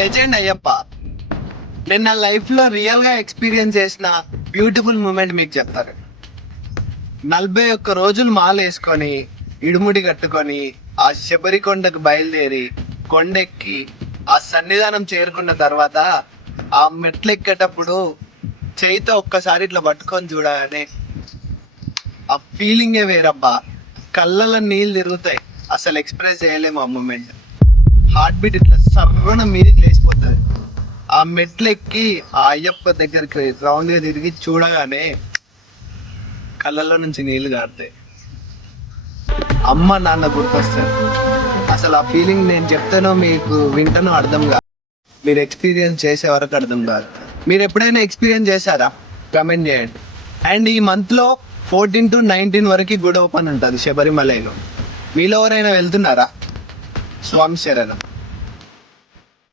Legend Ayyappa. నేను నా లైఫ్లో రియల్గా ఎక్స్పీరియన్స్ చేసిన బ్యూటిఫుల్ మూమెంట్ మీకు చెప్తాను. 41 రోజులు మాల వేసుకొని ఇడుముడి కట్టుకొని ఆ శబరి కొండకు బయలుదేరి కొండెక్కి ఆ సన్నిధానం చేరుకున్న తర్వాత ఆ మెట్లు ఎక్కేటప్పుడు చేయితో ఒక్కసారి ఇట్లా పట్టుకొని చూడగానే ఆ ఫీలింగే వేరబ్బా. కళ్ళలో నీళ్ళు తిరుగుతాయి, అసలు ఎక్స్ప్రెస్ చేయలేము ఆ మూమెంట్. హార్ట్ బీట్ ఇట్లా సర్వన మీదికి లేచిపోతుంది. ఆ మెట్లు ఎక్కి ఆ అయ్యప్ప దగ్గరికి రౌండ్గా తిరిగి చూడగానే కళ్ళల్లో నుంచి నీళ్లు కారుతాయి. అమ్మ నాన్న గుర్తొస్తారు. అసలు ఆ ఫీలింగ్ నేను చెప్తానో మీకు వింటానో అర్థం కాదు, మీరు ఎక్స్పీరియన్స్ చేసే వరకు అర్థం కాదు. మీరు ఎప్పుడైనా ఎక్స్పీరియన్స్ చేశారా? కమెంట్ చేయండి. అండ్ ఈ మంత్లో 14 to 19 వరకు గుడి ఓపెన్ ఉంటుంది శబరిమలలో. మీలో ఎవరైనా వెళ్తున్నారా? స్వామి శరణం.